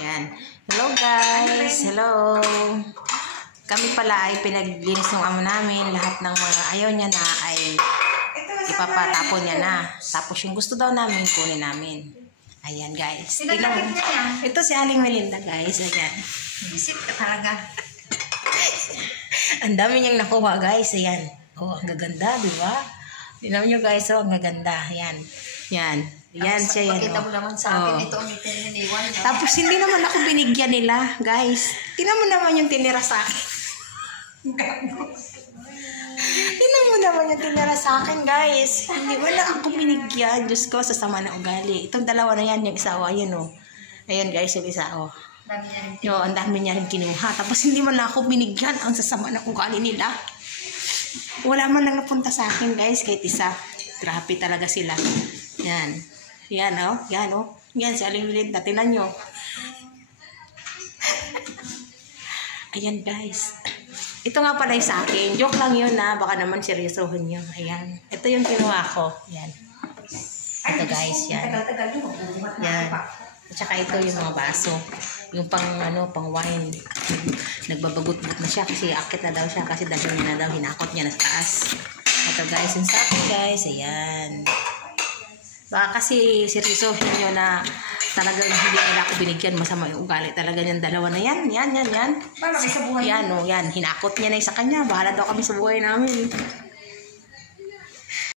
Yan. Hello guys. Hello. Kami pala ay pinaglinis ng amo namin. Lahat ng mga ayaw niya na ay ipapatapon niya na. Tapos yung gusto daw namin, kunin namin. Ayan guys. Ito si Aling Melinda guys. Ayan. Visit ka talaga. Ang dami niyang nakuha guys. Ayan. Oh, ang gaganda, di ba? Tingnan niyo guys, oh, ang gaganda. Ayan. Yan. Yan siya yan. Pakita mo naman sa akin, ito ang itininiwan. Tapos hindi naman ako binigyan nila, guys. Tingnan mo naman yung tinira sa akin. Tingnan mo naman yung tinira sa akin, guys. Hindi wala ako binigyan. Diyos ko, sa sama na ugali. Itong dalawa na yan, yung isa, oh, ayan, oh. Ayan, guys, yung isa, oh. Yo, ang dami niya rin kinuha. Tapos hindi man ako binigyan. Ang sasama ng ugali nila. Wala man lang napunta sa akin, guys, kahit isa. Grabe talaga sila. Yan. Yan, oh. Yan, oh. Yan, si Aling Melinda. Tingnan nyo. Ayan, guys. Ito nga pala yung sa akin. Joke lang yun, ha. Baka naman seryosohin nyo. Ayan. Ito yung kinuha ko. Yan. Ito, guys. Yan. Yan. At saka ito yung mga baso. Yung pang, pang wine. Nagbabagot-gut na siya kasi akit na daw siya. Kasi dahil niya na daw, hinakot niya na sa taas. Ito, guys. Yung sa akin, guys. Ayan. Baka kasi seryosohin nyo na talagang hindi nila ako binigyan, masama yung ugali talaga yung dalawa na yan. Yan. Para sa buhay. Yan, oh, yan. Hinakot niya na sa kanya. Bahala daw kami sa buhay namin.